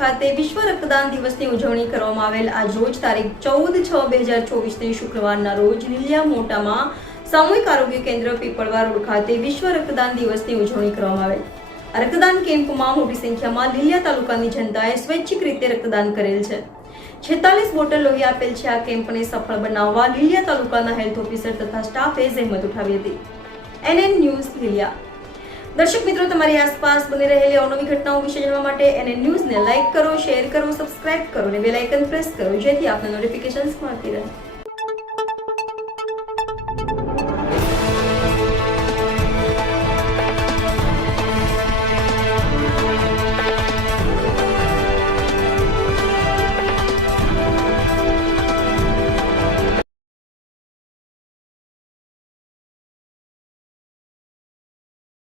ખાતે વિશ્વ રક્તદાન દિવસની ઉજવણી કરવામાં આવેલ આજ રોજ તારીખ 14/6/2024 શુક્રવારના રોજ લીલિયા મોટામાં સામૂહિક આરોગ્ય કેન્દ્ર પીપળવા રોડ ખાતે વિશ્વ રક્તદાન દિવસની ઉજવણી કરવામાં આવેલ. આ રક્તદાન કેમ્પમાં મોટી સંખ્યામાં લીલિયા તાલુકાની જનતાએ સ્વૈચ્છિક રીતે રક્તદાન કરેલ છે. 46 બોટલ લોહી આપેલ છે. આ કેમ્પને સફળ બનાવવા લીલિયા તાલુકાના હેલ્થ ઓફિસર તથા સ્ટાફે જહેમત ઉઠાવી હતી. NN news Lilia. દર્શક મિત્રો, તમારી આસપાસ બની રહેલી અવનવી ઘટનાઓ વિશે જાણવા માટે NN ન્યૂઝને લાઇક કરો, શેર કરો, સબસ્ક્રાઇબ કરો અને બેલ આઇકન પ્રેસ કરો, જેથી આપને નોટિફિકેશન્સ મળતી રહે.